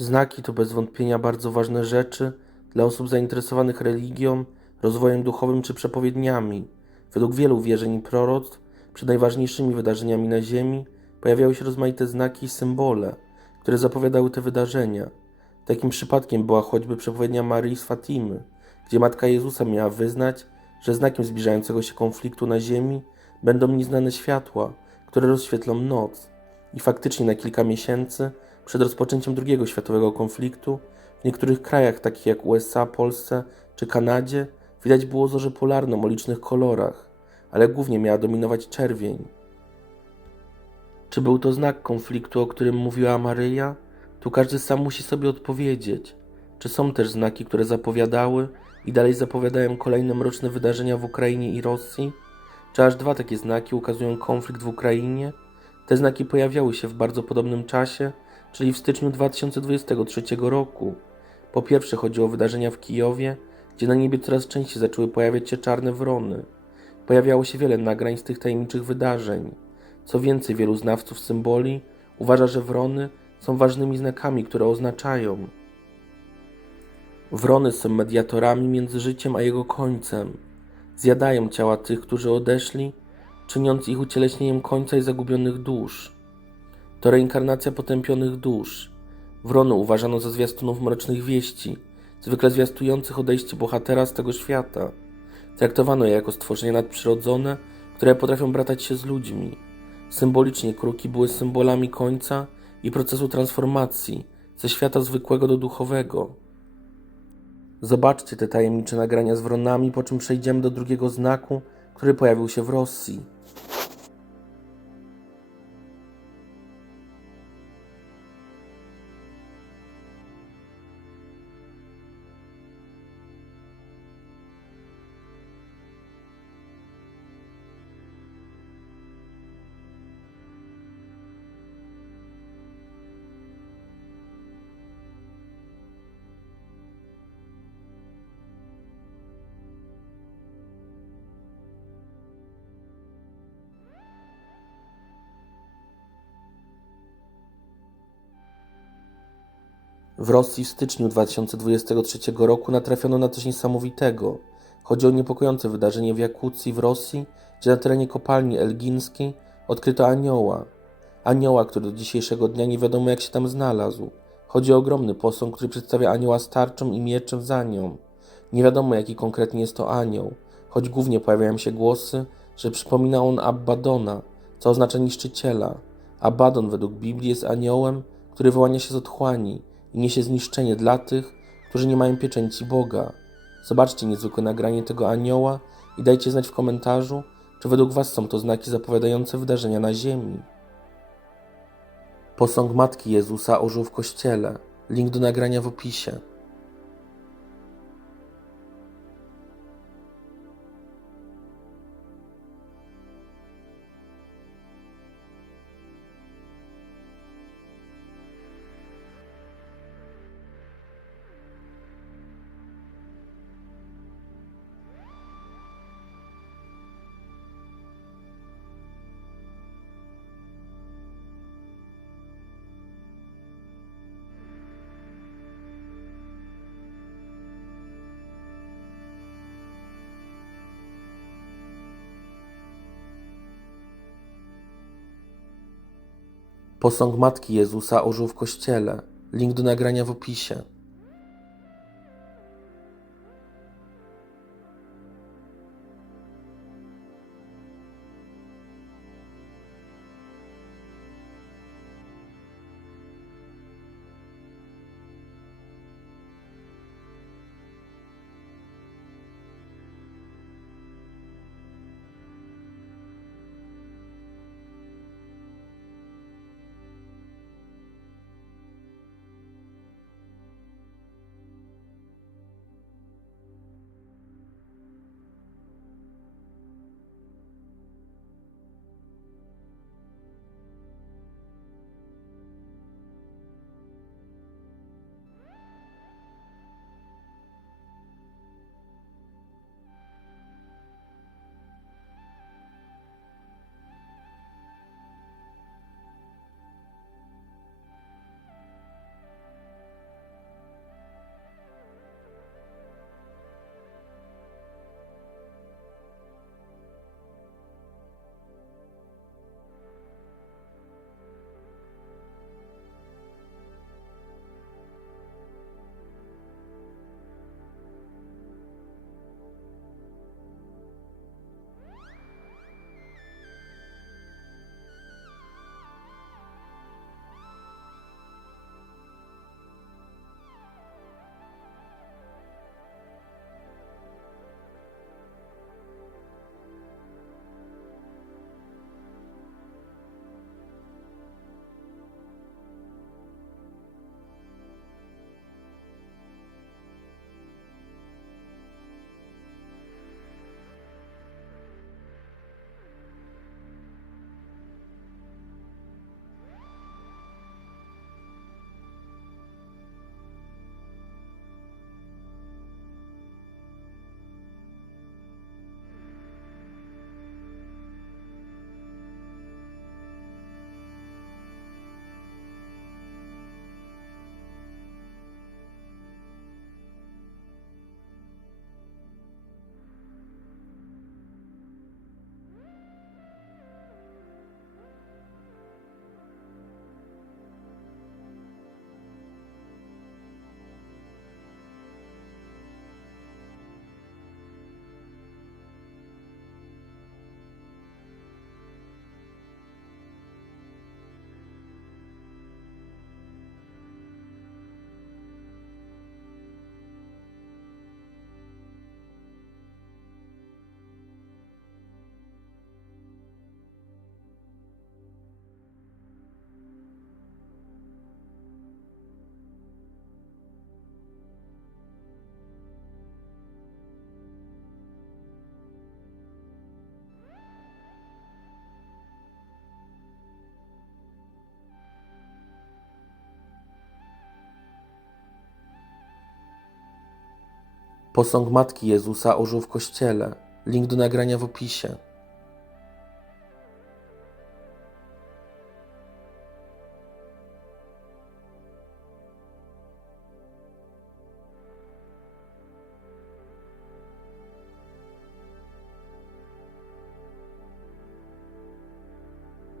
Znaki to bez wątpienia bardzo ważne rzeczy dla osób zainteresowanych religią, rozwojem duchowym czy przepowiedniami. Według wielu wierzeń i proroctw, przed najważniejszymi wydarzeniami na Ziemi pojawiały się rozmaite znaki i symbole, które zapowiadały te wydarzenia. Takim przypadkiem była choćby przepowiednia Maryi z Fatimy, gdzie Matka Jezusa miała wyznać, że znakiem zbliżającego się konfliktu na Ziemi będą nieznane światła, które rozświetlą noc. I faktycznie na kilka miesięcy przed rozpoczęciem drugiego światowego konfliktu w niektórych krajach, takich jak USA, Polsce czy Kanadzie, widać było zorzę polarną o licznych kolorach, ale głównie miała dominować czerwień. Czy był to znak konfliktu, o którym mówiła Maryja? Tu każdy sam musi sobie odpowiedzieć. Czy są też znaki, które zapowiadały i dalej zapowiadają kolejne mroczne wydarzenia w Ukrainie i Rosji? Czy aż dwa takie znaki ukazują konflikt w Ukrainie? Te znaki pojawiały się w bardzo podobnym czasie, czyli w styczniu 2023 roku. Po pierwsze chodzi o wydarzenia w Kijowie, gdzie na niebie coraz częściej zaczęły pojawiać się czarne wrony. Pojawiało się wiele nagrań z tych tajemniczych wydarzeń. Co więcej, wielu znawców symboli uważa, że wrony są ważnymi znakami, które oznaczają. Wrony są mediatorami między życiem a jego końcem. Zjadają ciała tych, którzy odeszli, czyniąc ich ucieleśnieniem końca i zagubionych dusz. To reinkarnacja potępionych dusz. Wrony uważano za zwiastunów mrocznych wieści, zwykle zwiastujących odejście bohatera z tego świata. Traktowano je jako stworzenia nadprzyrodzone, które potrafią bratać się z ludźmi. Symbolicznie kruki były symbolami końca i procesu transformacji ze świata zwykłego do duchowego. Zobaczcie te tajemnicze nagrania z wronami, po czym przejdziemy do drugiego znaku, który pojawił się w Rosji. W Rosji w styczniu 2023 roku natrafiono na coś niesamowitego. Chodzi o niepokojące wydarzenie w Jakucji w Rosji, gdzie na terenie kopalni elgińskiej odkryto anioła. Anioła, który do dzisiejszego dnia nie wiadomo jak się tam znalazł. Chodzi o ogromny posąg, który przedstawia anioła z tarczą i mieczem za nią. Nie wiadomo jaki konkretnie jest to anioł, choć głównie pojawiają się głosy, że przypomina on Abbadona, co oznacza niszczyciela. Abaddon według Biblii jest aniołem, który wyłania się z otchłani niesie zniszczenie dla tych, którzy nie mają pieczęci Boga. Zobaczcie niezwykłe nagranie tego anioła i dajcie znać w komentarzu, czy według Was są to znaki zapowiadające wydarzenia na ziemi. Posąg Matki Jezusa ożył w kościele. Link do nagrania w opisie. Posąg Matki Jezusa ożył w kościele. Link do nagrania w opisie. Posąg Matki Jezusa ożył w kościele. Link do nagrania w opisie.